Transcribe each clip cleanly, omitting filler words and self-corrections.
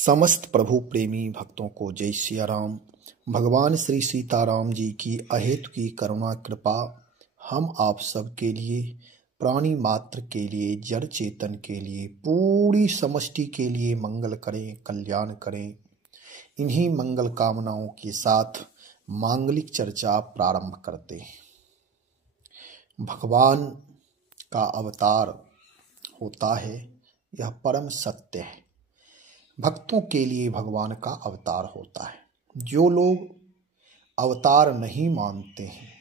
समस्त प्रभु प्रेमी भक्तों को जय सिया राम। भगवान श्री सीताराम जी की अहेतु की करुणा कृपा हम आप सब के लिए, प्राणी मात्र के लिए, जड़ चेतन के लिए, पूरी समष्टि के लिए मंगल करें, कल्याण करें। इन्हीं मंगल कामनाओं के साथ मांगलिक चर्चा प्रारंभ करते हैं। भगवान का अवतार होता है, यह परम सत्य है। भक्तों के लिए भगवान का अवतार होता है। जो लोग अवतार नहीं मानते हैं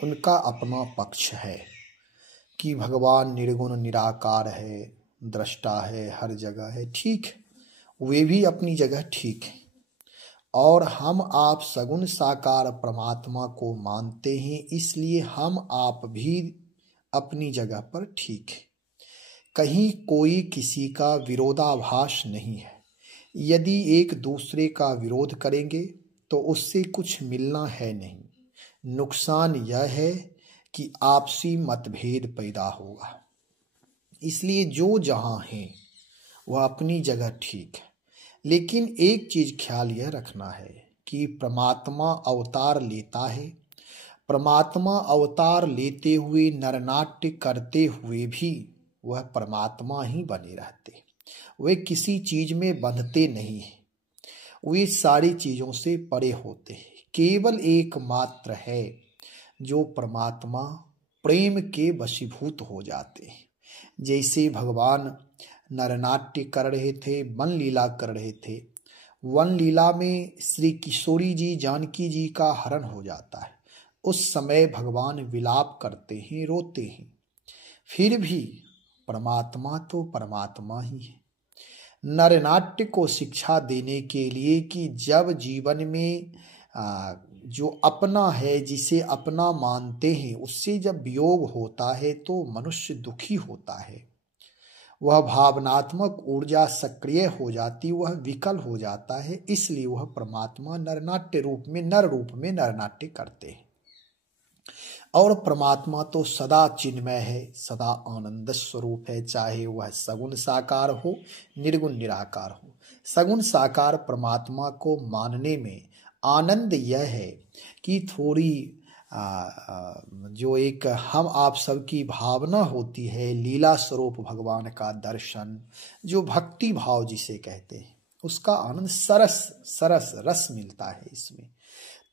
उनका अपना पक्ष है कि भगवान निर्गुण निराकार है, दृष्टा है, हर जगह है। ठीक है, वे भी अपनी जगह ठीक है। और हम आप सगुण साकार परमात्मा को मानते हैं, इसलिए हम आप भी अपनी जगह पर ठीक है। कहीं कोई किसी का विरोधाभास नहीं है। यदि एक दूसरे का विरोध करेंगे तो उससे कुछ मिलना है नहीं। नुकसान यह है कि आपसी मतभेद पैदा होगा। इसलिए जो जहां है वह अपनी जगह ठीक है। लेकिन एक चीज ख्याल यह रखना है कि परमात्मा अवतार लेता है। परमात्मा अवतार लेते हुए नरनाट्य करते हुए भी वह परमात्मा ही बने रहते। वे किसी चीज में बंधते नहीं हैं। वे सारी चीजों से परे होते हैं। केवल एकमात्र है जो परमात्मा प्रेम के वशीभूत हो जाते हैं। जैसे भगवान नरनाट्य कर रहे थे, वन लीला कर रहे थे। वन लीला में श्री किशोरी जी, जानकी जी का हरण हो जाता है। उस समय भगवान विलाप करते हैं, रोते हैं। फिर भी परमात्मा तो परमात्मा ही है। नरनाट्य को शिक्षा देने के लिए कि जब जीवन में जो अपना है, जिसे अपना मानते हैं, उससे जब वियोग होता है तो मनुष्य दुखी होता है। वह भावनात्मक ऊर्जा सक्रिय हो जाती, वह विकल हो जाता है। इसलिए वह परमात्मा नरनाट्य रूप में, नर रूप में नरनाट्य करते हैं। और परमात्मा तो सदा चिन्मय है, सदा आनंद स्वरूप है, चाहे वह सगुण साकार हो, निर्गुण निराकार हो। सगुण साकार परमात्मा को मानने में आनंद यह है कि थोड़ी जो एक हम आप सब की भावना होती है, लीला स्वरूप भगवान का दर्शन, जो भक्ति भाव जिसे कहते हैं, उसका आनंद सरस रस मिलता है इसमें।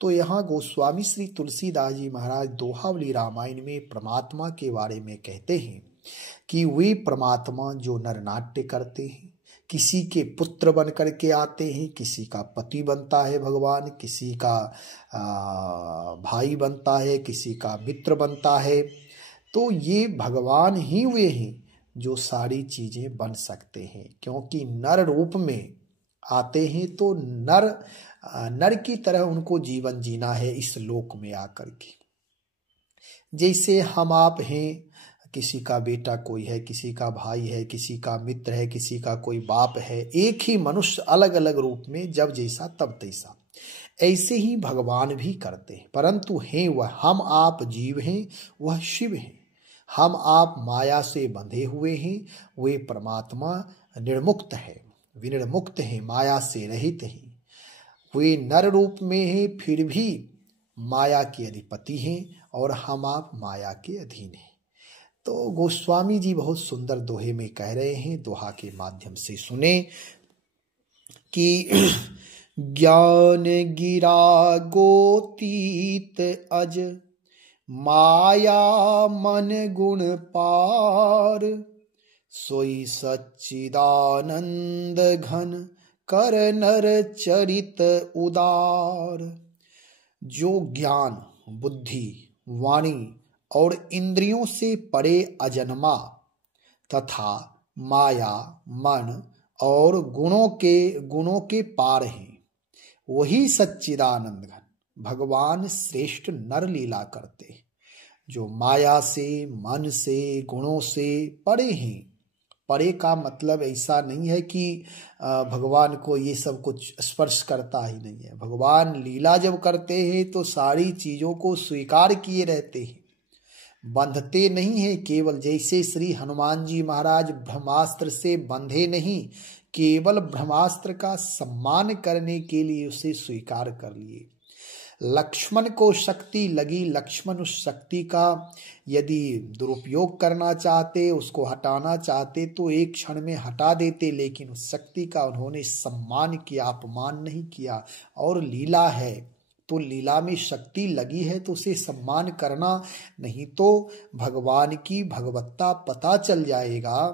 तो यहाँ गोस्वामी श्री तुलसीदास जी महाराज दोहावली रामायण में परमात्मा के बारे में कहते हैं कि वे परमात्मा जो नरनाट्य करते हैं, किसी के पुत्र बन करके आते हैं, किसी का पति बनता है भगवान, किसी का भाई बनता है, किसी का मित्र बनता है। तो ये भगवान ही वे हैं जो सारी चीजें बन सकते हैं, क्योंकि नर रूप में आते हैं तो नर की तरह उनको जीवन जीना है इस लोक में आकर के। जैसे हम आप हैं, किसी का बेटा कोई है, किसी का भाई है, किसी का मित्र है, किसी का कोई बाप है। एक ही मनुष्य अलग अलग रूप में, जब जैसा तब तैसा। ऐसे ही भगवान भी करते हैं, परंतु हैं वह हम आप जीव हैं, वह शिव हैं। हम आप माया से बंधे हुए हैं, वे परमात्मा निर्मुक्त है, विनिर्मुक्त है, माया से रहित है। वे नर रूप में हैं, फिर भी माया के अधिपति हैं, और हम आप माया के अधीन हैं। तो गोस्वामी जी बहुत सुंदर दोहे में कह रहे हैं, दोहा के माध्यम से सुने कि ज्ञान गिरा गोतीत अज, माया मन गुण पार, सोई सच्चिदानंद घन, कर नर चरित उदार। जो ज्ञान, बुद्धि, वाणी और इंद्रियों से परे अजन्मा तथा माया, मन और गुणों के पार हैं, वही सच्चिदानंद घन भगवान श्रेष्ठ नर लीला करते हैं। जो माया से, मन से, गुणों से परे हैं। परे का मतलब ऐसा नहीं है कि भगवान को ये सब कुछ स्पर्श करता ही नहीं है। भगवान लीला जब करते हैं तो सारी चीजों को स्वीकार किए रहते हैं, बंधते नहीं हैं। केवल जैसे श्री हनुमान जी महाराज ब्रह्मास्त्र से बंधे नहीं केवल ब्रह्मास्त्र का सम्मान करने के लिए उसे स्वीकार कर लिए। लक्ष्मण को शक्ति लगी, लक्ष्मण उस शक्ति का यदि दुरुपयोग करना चाहते, उसको हटाना चाहते तो एक क्षण में हटा देते, लेकिन उस शक्ति का उन्होंने सम्मान किया, अपमान नहीं किया। और लीला है तो लीला में शक्ति लगी है तो उसे सम्मान करना, नहीं तो भगवान की भगवत्ता पता चल जाएगा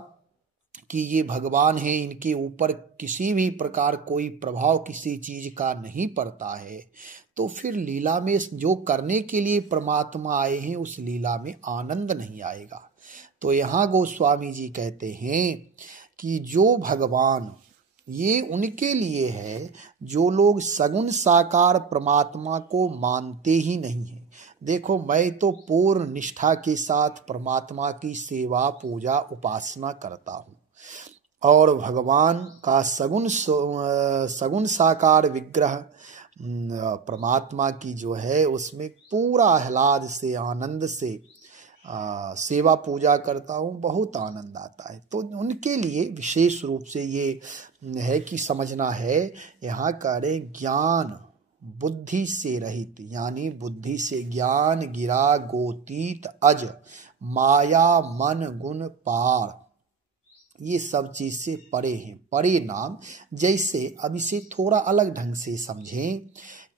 कि ये भगवान है, इनके ऊपर किसी भी प्रकार कोई प्रभाव किसी चीज का नहीं पड़ता है, तो फिर लीला में जो करने के लिए परमात्मा आए हैं उस लीला में आनंद नहीं आएगा। तो यहाँ गोस्वामी जी कहते हैं कि जो भगवान ये उनके लिए है जो लोग सगुण साकार परमात्मा को मानते ही नहीं है। देखो, मैं तो पूर्ण निष्ठा के साथ परमात्मा की सेवा पूजा उपासना करता हूँ और भगवान का सगुण साकार विग्रह परमात्मा की जो है उसमें पूरा आह्लाद से आनंद से सेवा पूजा करता हूँ, बहुत आनंद आता है। तो उनके लिए विशेष रूप से ये है कि समझना है, यहाँ कह रहे ज्ञान बुद्धि से रहित, यानी बुद्धि से ज्ञान गिरा गोतीत अज माया मन गुण पार, ये सब चीज से परे हैं। परे नाम जैसे, अब इसे थोड़ा अलग ढंग से समझें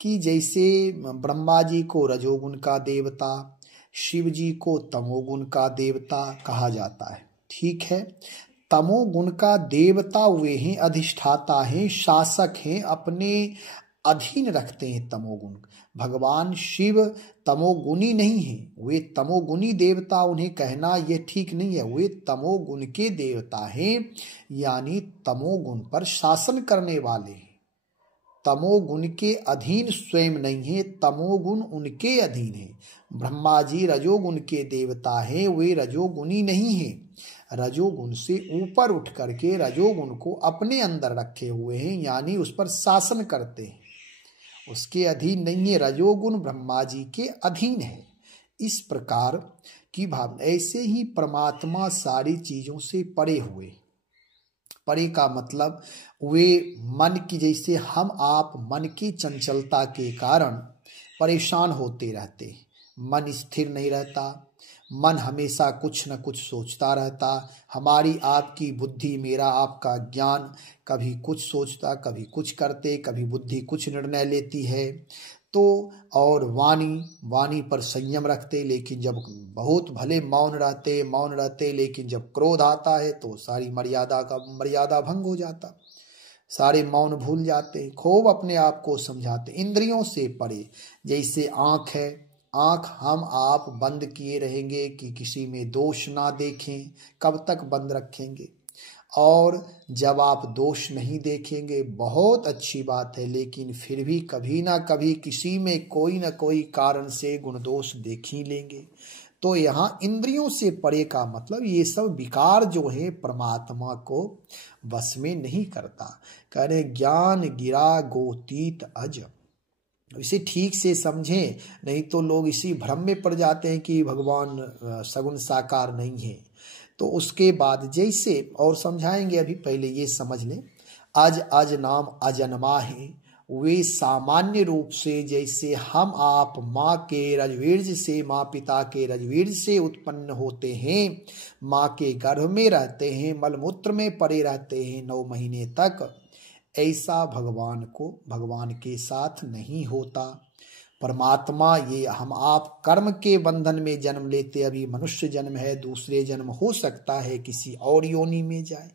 कि जैसे ब्रह्मा जी को रजोगुण का देवता, शिव जी को तमोगुण का देवता कहा जाता है। ठीक है, तमोगुण का देवता हुए हैं, अधिष्ठाता हैं, शासक हैं, अपने अधीन रखते हैं तमोगुण। भगवान शिव तमोगुणी नहीं है, वे तमोगुणी देवता उन्हें कहना यह ठीक नहीं है। वे तमोगुण के देवता हैं, यानी तमोगुण पर शासन करने वाले हैं। तमोगुण के अधीन स्वयं नहीं है, तमोगुण उनके अधीन है। ब्रह्मा जी रजोगुण के देवता हैं, वे रजोगुणी नहीं हैं। रजोगुण से ऊपर उठ करके रजोगुण को अपने अंदर रखे हुए हैं, यानी उस पर शासन करते हैं, उसके अधीन नहीं है। रजोगुण ब्रह्मा जी के अधीन है। इस प्रकार की भावना, ऐसे ही परमात्मा सारी चीजों से परे हुए। परे का मतलब वे मन की, जैसे हम आप मन की चंचलता के कारण परेशान होते रहते, मन स्थिर नहीं रहता, मन हमेशा कुछ न कुछ सोचता रहता। हमारी आपकी बुद्धि, मेरा आपका ज्ञान कभी कुछ सोचता, कभी कुछ करते, कभी बुद्धि कुछ निर्णय लेती है। तो और वाणी पर संयम रखते, लेकिन जब बहुत भले मौन रहते, लेकिन जब क्रोध आता है तो सारी मर्यादा भंग हो जाता, सारे मौन भूल जाते, खूब अपने आप को समझाते। इंद्रियों से परे, जैसे आँख है, आँख हम आप बंद किए रहेंगे कि किसी में दोष ना देखें, कब तक बंद रखेंगे? और जब आप दोष नहीं देखेंगे बहुत अच्छी बात है, लेकिन फिर भी कभी ना कभी किसी में कोई ना कोई कारण से गुण दोष देख ही लेंगे। तो यहाँ इंद्रियों से परे का मतलब ये सब विकार जो है परमात्मा को बस में नहीं करता। कह रहे ज्ञान गिरा गोतीत अज, इसे ठीक से समझें, नहीं तो लोग इसी भ्रम में पड़ जाते हैं कि भगवान सगुण साकार नहीं है। तो उसके बाद जैसे और समझाएंगे, अभी पहले ये समझ लें, अज नाम अजन्मा है। वे सामान्य रूप से जैसे हम आप माँ के रजवीर्ज से, माँ पिता के रजवीर्ज से उत्पन्न होते हैं, माँ के गर्भ में रहते हैं, मलमूत्र में पड़े रहते हैं 9 महीने तक, ऐसा भगवान के साथ नहीं होता। परमात्मा ये हम आप कर्म के बंधन में जन्म लेते, अभी मनुष्य जन्म है, दूसरे जन्म हो सकता है किसी और योनि में जाए,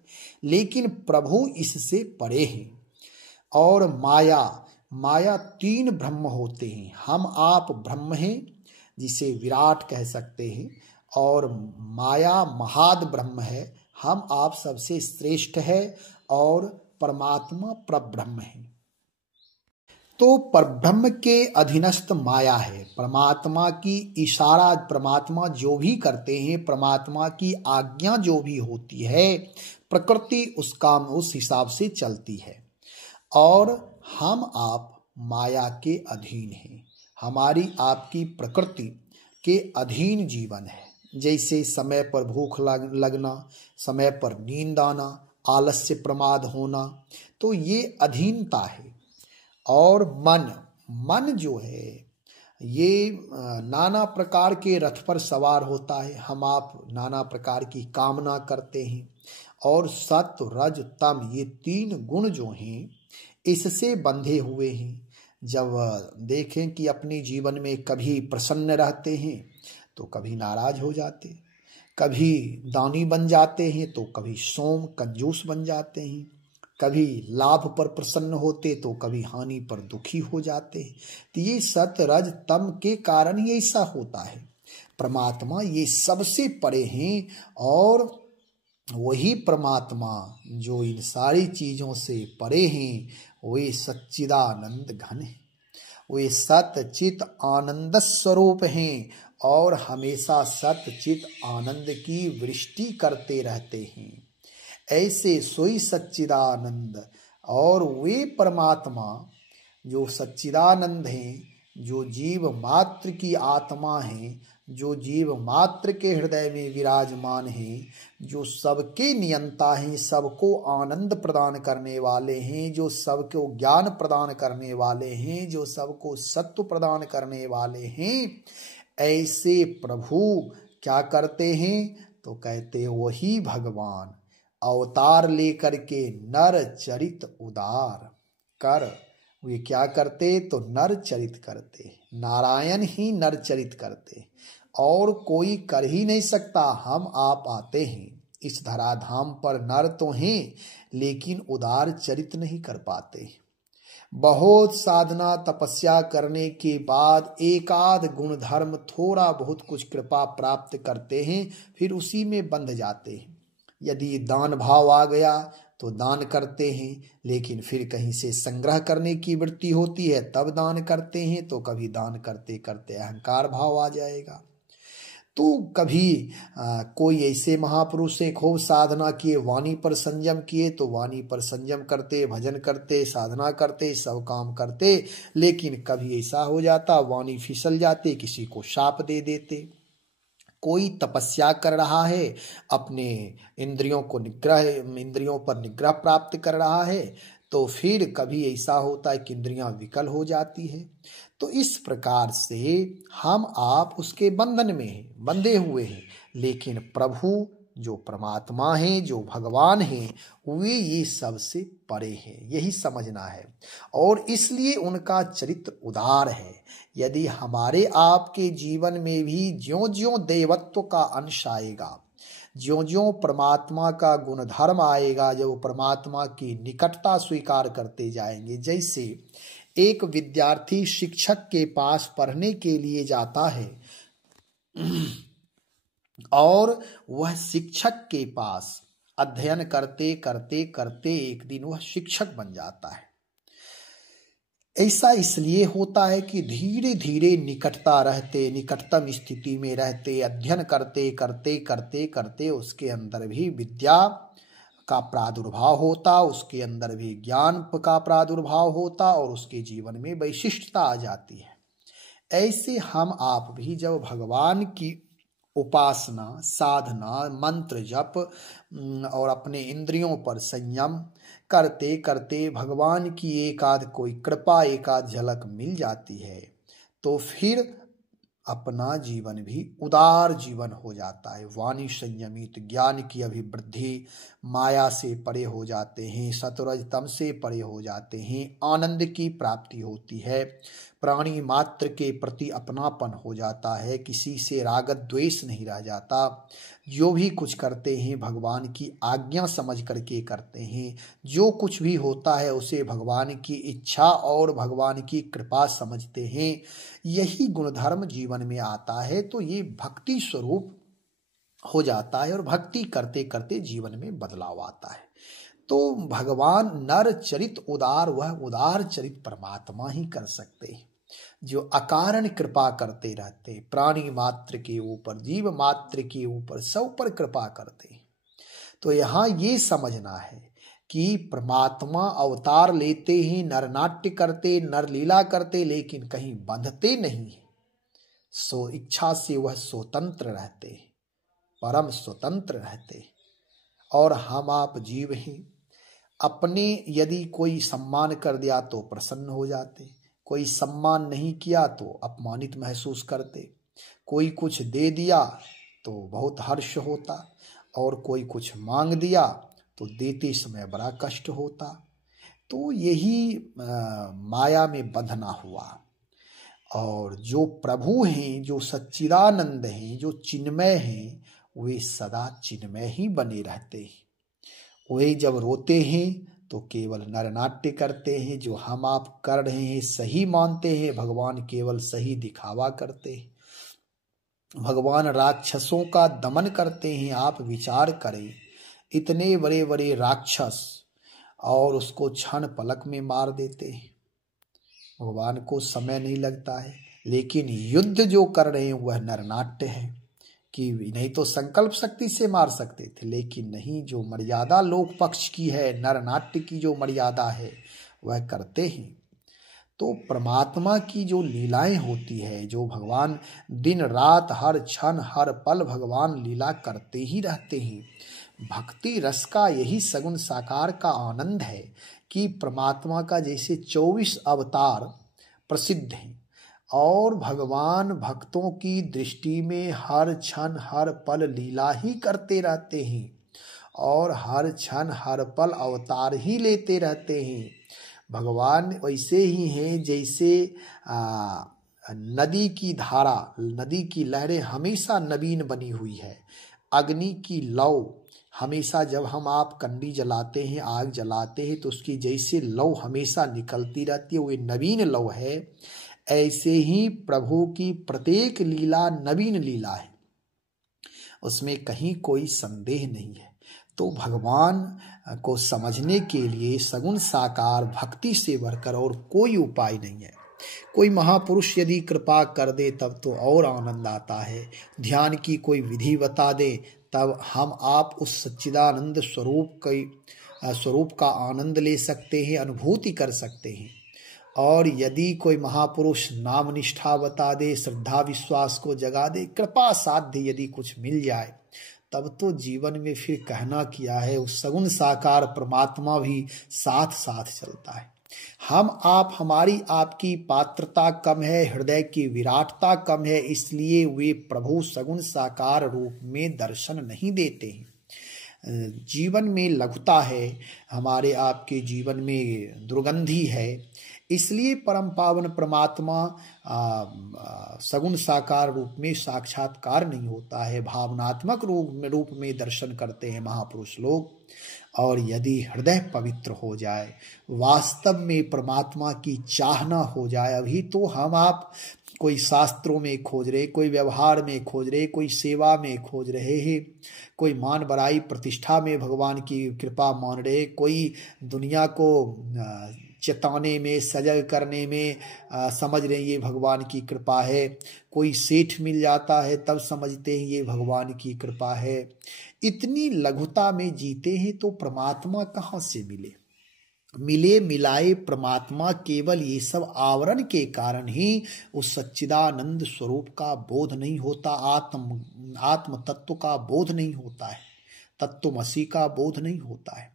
लेकिन प्रभु इससे परे हैं। और माया 3 ब्रह्म होते हैं। हम आप ब्रह्म हैं, जिसे विराट कह सकते हैं, और माया महाद ब्रह्म है, हम आप सबसे श्रेष्ठ है, और परमात्मा परब्रह्म है। तो परब्रह्म के अधीनस्थ माया है। परमात्मा की इशारा, परमात्मा जो भी करते हैं, परमात्मा की आज्ञा जो भी होती है, प्रकृति उसका उस हिसाब से चलती है, और हम आप माया के अधीन हैं। हमारी आपकी प्रकृति के अधीन जीवन है। जैसे समय पर भूख लगना, समय पर नींद आना, आलस्य प्रमाद होना, तो ये अधीनता है। और मन जो है ये नाना प्रकार के रथ पर सवार होता है। हम आप नाना प्रकार की कामना करते हैं, और सत्व रज तम ये 3 गुण जो हैं इससे बंधे हुए हैं। जब देखें कि अपने जीवन में कभी प्रसन्न रहते हैं तो कभी नाराज हो जाते, कभी दानी बन जाते हैं तो कभी सोम कंजूस बन जाते हैं, कभी लाभ पर प्रसन्न होते तो कभी हानि पर दुखी हो जाते हैं। तो ये सत्व रज तम के कारण ये ऐसा होता है। परमात्मा ये सबसे परे हैं, और वही परमात्मा जो इन सारी चीजों से परे हैं वे सच्चिदानंद घन है, वे सत्य चित आनंद स्वरूप हैं और हमेशा सत्य चित आनंद की वृष्टि करते रहते हैं। ऐसे सोई सच्चिदानंद, और वे परमात्मा जो सच्चिदानंद हैं, जो जीव मात्र की आत्मा हैं, जो जीव मात्र के हृदय में विराजमान हैं, जो सबके नियंता हैं, सबको आनंद प्रदान करने वाले हैं, जो सबको ज्ञान प्रदान करने वाले हैं, जो सबको सत्व प्रदान करने वाले हैं, ऐसे प्रभु क्या करते हैं? तो कहते वही भगवान अवतार लेकर के नर चरित उदार कर। वे क्या करते? तो नर चरित करते, नारायण ही नर चरित करते, और कोई कर ही नहीं सकता। हम आप आते हैं इस धराधाम पर, नर तो हैं लेकिन उदार चरित नहीं कर पाते। बहुत साधना तपस्या करने के बाद एकाध गुण धर्म थोड़ा बहुत कुछ कृपा प्राप्त करते हैं, फिर उसी में बंध जाते हैं। यदि दान भाव आ गया तो दान करते हैं, लेकिन फिर कहीं से संग्रह करने की वृत्ति होती है तब दान करते हैं, तो कभी दान करते करते अहंकार भाव आ जाएगा। तो कभी कोई ऐसे महापुरुष हैं खूब साधना किए, वाणी पर संयम किए, तो वाणी पर संयम करते, भजन करते, साधना करते, सब काम करते, लेकिन कभी ऐसा हो जाता वाणी फिसल जाते, किसी को शाप दे देते। कोई तपस्या कर रहा है, अपने इंद्रियों पर निग्रह प्राप्त कर रहा है, तो फिर कभी ऐसा होता है कि इंद्रियां विकल हो जाती है। तो इस प्रकार से हम आप उसके बंधन में हैं, बंधे हुए हैं, लेकिन प्रभु जो परमात्मा हैं, जो भगवान हैं, वे ये सबसे परे हैं, यही समझना है। और इसलिए उनका चरित्र उदार है। यदि हमारे आपके जीवन में भी ज्यों ज्यों देवत्व का अंश आएगा, ज्यों ज्यों परमात्मा का गुणधर्म आएगा, जब परमात्मा की निकटता स्वीकार करते जाएंगे, जैसे एक विद्यार्थी शिक्षक के पास पढ़ने के लिए जाता है और वह शिक्षक के पास अध्ययन करते करते करते एक दिन वह शिक्षक बन जाता है। ऐसा इसलिए होता है कि धीरे धीरे निकटता रहते, निकटतम स्थिति में रहते, अध्ययन करते करते करते करते उसके अंदर भी विद्या का प्रादुर्भाव होता, उसके अंदर भी ज्ञान का प्रादुर्भाव होता, और उसके जीवन में वैशिष्टता आ जाती है। ऐसे हम आप भी जब भगवान की उपासना, साधना, मंत्र जप और अपने इंद्रियों पर संयम करते करते भगवान की एकाध कोई कृपा, एकाध झलक मिल जाती है, तो फिर अपना जीवन भी उदार जीवन हो जाता है। वाणी संयमित, ज्ञान की अभिवृद्धि, माया से परे हो जाते हैं, सत्वरज तम से परे हो जाते हैं, आनंद की प्राप्ति होती है, प्राणी मात्र के प्रति अपनापन हो जाता है, किसी से राग द्वेष नहीं रह जाता। जो भी कुछ करते हैं भगवान की आज्ञा समझ करके करते हैं, जो कुछ भी होता है उसे भगवान की इच्छा और भगवान की कृपा समझते हैं। यही गुणधर्म जीवन में आता है तो ये भक्ति स्वरूप हो जाता है, और भक्ति करते करते जीवन में बदलाव आता है। तो भगवान नर चरित उदार, वह उदार चरित परमात्मा ही कर सकते हैं, जो अकारण कृपा करते रहते, प्राणी मात्र के ऊपर, जीव मात्र के ऊपर, सब पर कृपा करते। तो यहाँ ये समझना है कि परमात्मा अवतार लेते हैं, नरनाट्य करते, नरलीला करते, लेकिन कहीं बंधते नहीं है। सो इच्छा से वह स्वतंत्र रहते, परम स्वतंत्र रहते, और हम आप जीव हैं। अपने यदि कोई सम्मान कर दिया तो प्रसन्न हो जाते, कोई सम्मान नहीं किया तो अपमानित महसूस करते, कोई कुछ दे दिया तो बहुत हर्ष होता, और कोई कुछ मांग दिया तो देते समय बड़ा कष्ट होता। तो यही माया में बंधना हुआ। और जो प्रभु हैं, जो सच्चिदानंद हैं, जो चिन्मय हैं, वे सदा चिन्मय ही बने रहते हैं। वे जब रोते हैं तो केवल नरनाट्य करते हैं। जो हम आप कर रहे हैं सही मानते हैं, भगवान केवल सही दिखावा करते हैं। भगवान राक्षसों का दमन करते हैं। आप विचार करें, इतने बड़े बड़े राक्षस और उसको क्षण पलक में मार देते हैं। भगवान को समय नहीं लगता है, लेकिन युद्ध जो कर रहे हैं वह नरनाट्य है। कि नहीं तो संकल्प शक्ति से मार सकते थे, लेकिन नहीं, जो मर्यादा लोक पक्ष की है, नरनाट्य की जो मर्यादा है वह करते हैं। तो परमात्मा की जो लीलाएं होती है, जो भगवान दिन रात हर क्षण हर पल भगवान लीला करते ही रहते हैं। भक्ति रस का यही सगुण साकार का आनंद है कि परमात्मा का जैसे 24 अवतार प्रसिद्ध हैं, और भगवान भक्तों की दृष्टि में हर क्षण हर पल लीला ही करते रहते हैं, और हर क्षण हर पल अवतार ही लेते रहते हैं। भगवान वैसे ही हैं जैसे नदी की धारा, नदी की लहरें हमेशा नवीन बनी हुई है। अग्नि की लौ हमेशा, जब हम आप कंडी जलाते हैं, आग जलाते हैं, तो उसकी जैसे लौ हमेशा निकलती रहती है, वो नवीन लौ है। ऐसे ही प्रभु की प्रत्येक लीला नवीन लीला है, उसमें कहीं कोई संदेह नहीं है। तो भगवान को समझने के लिए सगुण साकार भक्ति से बढ़कर और कोई उपाय नहीं है। कोई महापुरुष यदि कृपा कर दे तब तो और आनंद आता है। ध्यान की कोई विधि बता दे तब हम आप उस सच्चिदानंद स्वरूप का आनंद ले सकते हैं, अनुभूति कर सकते हैं। और यदि कोई महापुरुष नाम निष्ठा बता दे, श्रद्धा विश्वास को जगा दे, कृपा साध्य यदि कुछ मिल जाए, तब तो जीवन में फिर कहना क्या है। उस सगुण साकार परमात्मा भी साथ साथ चलता है। हम आप, हमारी आपकी पात्रता कम है, हृदय की विराटता कम है, इसलिए वे प्रभु सगुण साकार रूप में दर्शन नहीं देते हैं। जीवन में लघुता है, हमारे आपके जीवन में दुर्गंधी है, इसलिए परम पावन परमात्मा सगुण साकार रूप में साक्षात्कार नहीं होता है। भावनात्मक रूप में दर्शन करते हैं महापुरुष लोग। और यदि हृदय पवित्र हो जाए, वास्तव में परमात्मा की चाहना हो जाए, अभी तो हम आप कोई शास्त्रों में खोज रहे, कोई व्यवहार में खोज रहे, कोई सेवा में खोज रहे हैं, कोई मान बड़ाई प्रतिष्ठा में भगवान की कृपा मान रहे, कोई दुनिया को चेताने में, सजग करने में समझ रहे हैं ये भगवान की कृपा है। कोई सेठ मिल जाता है तब समझते हैं ये भगवान की कृपा है। इतनी लघुता में जीते हैं तो परमात्मा कहाँ से मिले मिलाए परमात्मा केवल ये सब आवरण के कारण ही उस सच्चिदानंद स्वरूप का बोध नहीं होता, आत्म तत्व का बोध नहीं होता है, तत्वमसी का बोध नहीं होता है।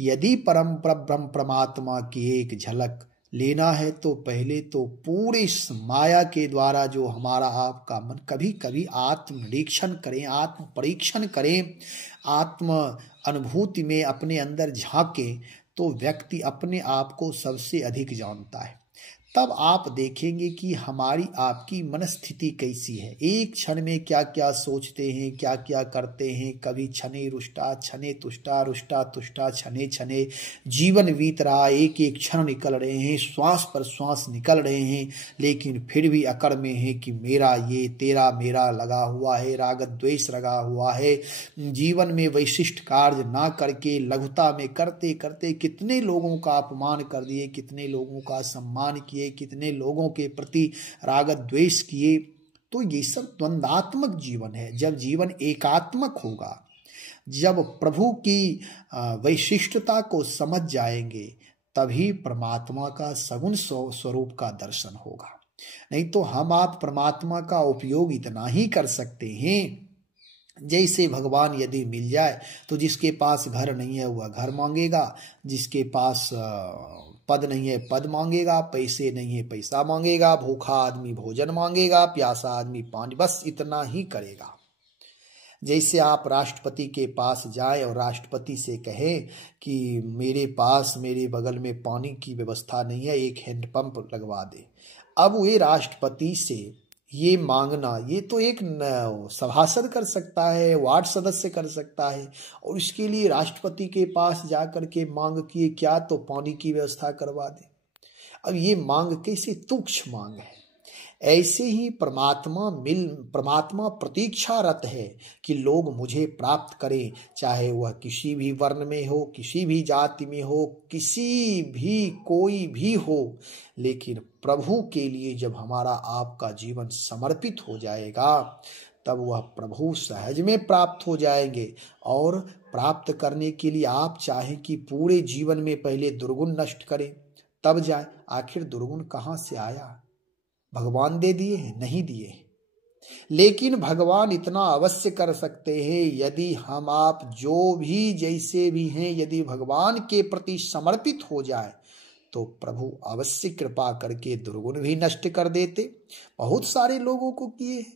यदि परम ब्रह्म परमात्मा की एक झलक लेना है तो पहले तो पूरे माया के द्वारा जो हमारा आपका मन कभी कभी आत्म निरीक्षण करें, आत्म परीक्षण करें, आत्म अनुभूति में अपने अंदर झांके, तो व्यक्ति अपने आप को सबसे अधिक जानता है। तब आप देखेंगे कि हमारी आपकी मनस्थिति कैसी है, एक क्षण में क्या क्या सोचते हैं, क्या क्या करते हैं। कभी छने रुष्टा, छने तुष्टा, रुष्टा तुष्टा, छने छने जीवन बीत रहा, एक एक क्षण निकल रहे हैं, श्वास पर श्वास निकल रहे हैं, लेकिन फिर भी अकड़ में है कि मेरा ये, तेरा मेरा लगा हुआ है, राग द्वेष लगा हुआ है। जीवन में वैशिष्ट कार्य ना करके लघुता में करते करते कितने लोगों का अपमान कर दिए, कितने लोगों का सम्मान किए, कितने लोगों के प्रति राग द्वेष किए। तो ये सब द्वंद्वात्मक जीवन है। जब जीवन एकात्मक होगा, जब प्रभु की वैशिष्टता को समझ जाएंगे, तभी परमात्मा का सगुण स्वरूप का दर्शन होगा। नहीं तो हम आप परमात्मा का उपयोग इतना ही कर सकते हैं जैसे भगवान यदि मिल जाए तो जिसके पास घर नहीं है वह घर मांगेगा, जिसके पास पद नहीं है पद मांगेगा, पैसे नहीं है पैसा मांगेगा, भूखा आदमी भोजन मांगेगा, प्यासा आदमी पानी, बस इतना ही करेगा। जैसे आप राष्ट्रपति के पास जाए और राष्ट्रपति से कहे कि मेरे पास मेरे बगल में पानी की व्यवस्था नहीं है, एक हैंडपंप लगवा दे। अब वे राष्ट्रपति से ये मांगना, ये तो एक सभासद कर सकता है, वार्ड सदस्य कर सकता है, और इसके लिए राष्ट्रपति के पास जाकर के मांग किए क्या तो पानी की व्यवस्था करवा दे। अब ये मांग कैसे तुच्छ मांग है। ऐसे ही परमात्मा प्रतीक्षारत है कि लोग मुझे प्राप्त करें, चाहे वह किसी भी वर्ण में हो, किसी भी जाति में हो, किसी भी कोई भी हो, लेकिन प्रभु के लिए जब हमारा आपका जीवन समर्पित हो जाएगा तब वह प्रभु सहज में प्राप्त हो जाएंगे। और प्राप्त करने के लिए आप चाहें कि पूरे जीवन में पहले दुर्गुण नष्ट करें तब जाए, आखिर दुर्गुण कहाँ से आया? भगवान दे दिए हैं? नहीं दिए। लेकिन भगवान इतना अवश्य कर सकते हैं, यदि हम आप जो भी जैसे भी हैं यदि भगवान के प्रति समर्पित हो जाए तो प्रभु अवश्य कृपा करके दुर्गुण भी नष्ट कर देते। बहुत सारे लोगों को किए हैं,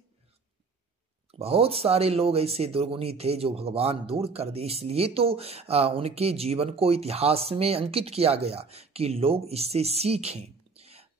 बहुत सारे लोग ऐसे दुर्गुणी थे जो भगवान दूर कर दिए। इसलिए तो उनके जीवन को इतिहास में अंकित किया गया कि लोग इससे सीखें।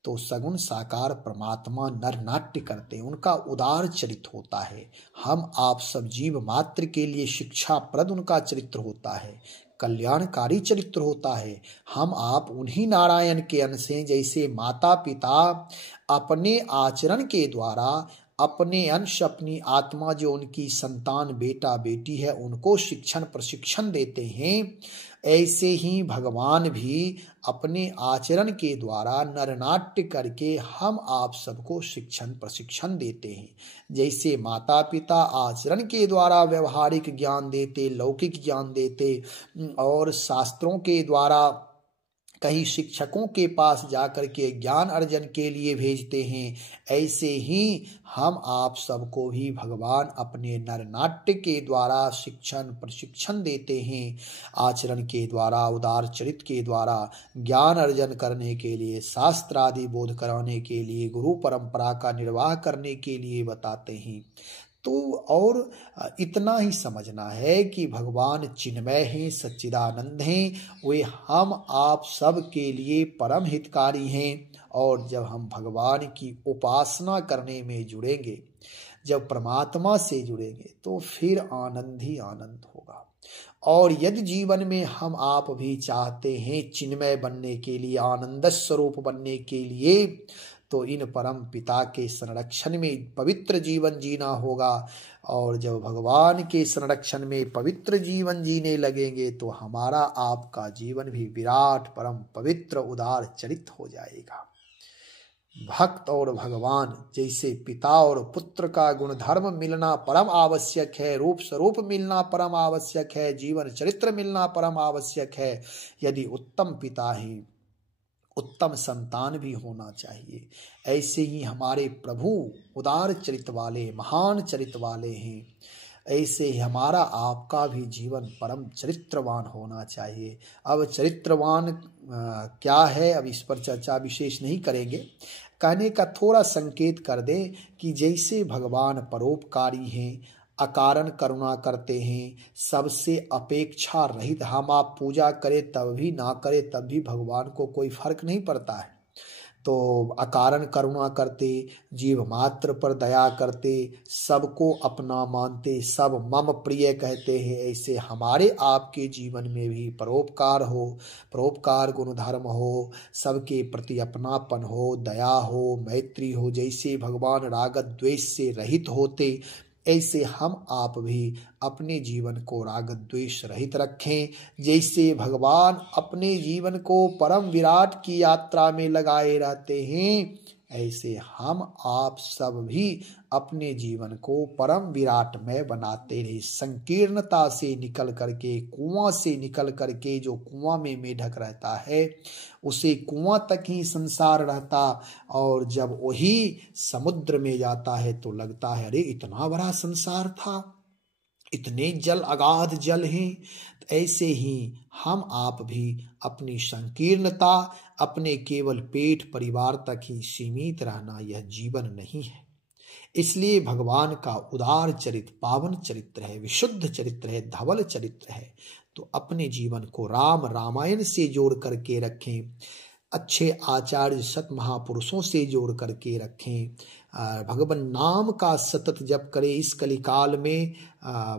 तो सगुण साकार परमात्मा नर नाट्य करते हैं, उनका उदार चरित्र होता है। हम आप सब जीव मात्र के लिए शिक्षाप्रद उनका चरित्र होता है, कल्याणकारी चरित्र होता है। हम आप उन्हीं नारायण के अंश हैं, जैसे माता पिता अपने आचरण के द्वारा अपने अंश अपनी आत्मा जो उनकी संतान बेटा बेटी है उनको शिक्षण प्रशिक्षण देते हैं, ऐसे ही भगवान भी अपने आचरण के द्वारा नरनाट्य करके हम आप सबको शिक्षण प्रशिक्षण देते हैं। जैसे माता पिता आचरण के द्वारा व्यवहारिक ज्ञान देते, लौकिक ज्ञान देते और शास्त्रों के द्वारा कहीं शिक्षकों के पास जाकर के ज्ञान अर्जन के लिए भेजते हैं, ऐसे ही हम आप सबको भी भगवान अपने नरनाट्य के द्वारा शिक्षण प्रशिक्षण देते हैं। आचरण के द्वारा, उदार चरित्र के द्वारा ज्ञान अर्जन करने के लिए, शास्त्र आदि बोध कराने के लिए, गुरु परंपरा का निर्वाह करने के लिए बताते हैं। तो और इतना ही समझना है कि भगवान चिन्मय हैं, सच्चिदानंद हैं, वे हम आप सब के लिए परम हितकारी हैं। और जब हम भगवान की उपासना करने में जुड़ेंगे, जब परमात्मा से जुड़ेंगे तो फिर आनंद ही आनंद होगा। और यदि जीवन में हम आप भी चाहते हैं चिन्मय बनने के लिए, आनंद स्वरूप बनने के लिए, तो इन परम पिता के संरक्षण में पवित्र जीवन जीना होगा। और जब भगवान के संरक्षण में पवित्र जीवन जीने लगेंगे तो हमारा आपका जीवन भी विराट परम पवित्र उदार चरित्र हो जाएगा। भक्त और भगवान जैसे पिता और पुत्र का गुण धर्म मिलना परम आवश्यक है, रूप स्वरूप मिलना परम आवश्यक है, जीवन चरित्र मिलना परम आवश्यक है। यदि उत्तम पिता हैं, उत्तम संतान भी होना चाहिए। ऐसे ही हमारे प्रभु उदार चरित्र वाले, महान चरित्र वाले हैं। ऐसे ही हमारा आपका भी जीवन परम चरित्रवान होना चाहिए। अब चरित्रवान क्या है, अब इस पर चर्चा विशेष नहीं करेंगे। कहने का थोड़ा संकेत कर दे कि जैसे भगवान परोपकारी हैं, अकारण करुणा करते हैं, सबसे अपेक्षा रहित, हम आप पूजा करें तब भी ना करें तब भी भगवान को कोई फर्क नहीं पड़ता है। तो अकारण करुणा करते, जीव मात्र पर दया करते, सबको अपना मानते, सब मम प्रिय कहते हैं। ऐसे हमारे आपके जीवन में भी परोपकार हो, परोपकार गुण धर्म हो, सबके प्रति अपनापन हो, दया हो, मैत्री हो। जैसे भगवान राग द्वेष से रहित होते, ऐसे हम आप भी अपने जीवन को राग द्वेष रहित रखें। जैसे भगवान अपने जीवन को परम विराट की यात्रा में लगाए रहते हैं, ऐसे हम आप सब भी अपने जीवन को परम विराट में बनाते रहे। संकीर्णता से निकल करके, कुआं से निकल करके, जो कुआं में मेढक रहता है उसे कुआं तक ही संसार रहता, और जब वही समुद्र में जाता है तो लगता है अरे इतना बड़ा संसार था। इतने जल अगाध जल हैं। ऐसे ही हम आप भी अपनी संकीर्णता, अपने केवल पेट परिवार तक ही सीमित रहना यह जीवन नहीं है। इसलिए भगवान का उदार चरित्र, पावन चरित्र है, विशुद्ध चरित्र है, धवल चरित्र है। तो अपने जीवन को राम रामायण से जोड़ करके रखें, अच्छे आचार्य सत महापुरुषों से जोड़ करके रखें, भगवान नाम का सतत जप करें। इस कलिकाल में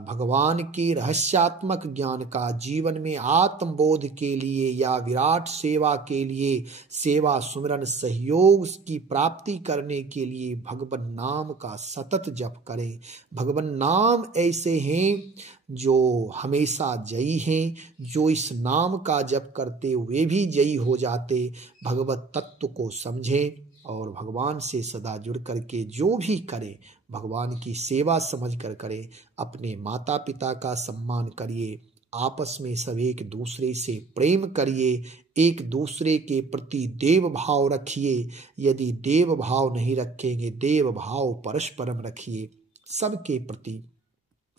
भगवान के रहस्यात्मक ज्ञान का जीवन में आत्मबोध के लिए या विराट सेवा के लिए, सेवा सुमिरन सहयोग की प्राप्ति करने के लिए भगवान नाम का सतत जप करें। भगवान नाम ऐसे हैं जो हमेशा जयी हैं, जो इस नाम का जप करते हुए भी जयी हो जाते। भगवत तत्व को समझें और भगवान से सदा जुड़ करके जो भी करें भगवान की सेवा समझ कर करें। अपने माता पिता का सम्मान करिए, आपस में सब एक दूसरे से प्रेम करिए, एक दूसरे के प्रति देव भाव रखिए। यदि देव भाव नहीं रखेंगे, देव भाव परस्परम रखिए। सबके प्रति,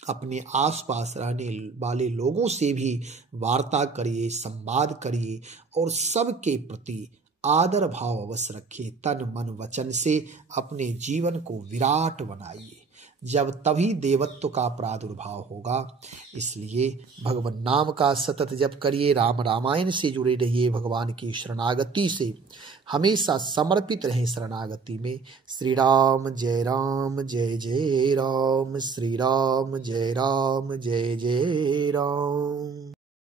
अपने आसपास रहने वाले लोगों से भी वार्ता करिए, संवाद करिए और सबके प्रति आदर भाव अवश्य रखिए। तन मन वचन से अपने जीवन को विराट बनाइए, जब तभी देवत्व का प्रादुर्भाव होगा। इसलिए भगवान नाम का सतत जप करिए, राम रामायण से जुड़े रहिए, भगवान की शरणागति से हमेशा समर्पित रहें। शरणागति में श्री राम जय जय राम, श्री राम जय जय राम।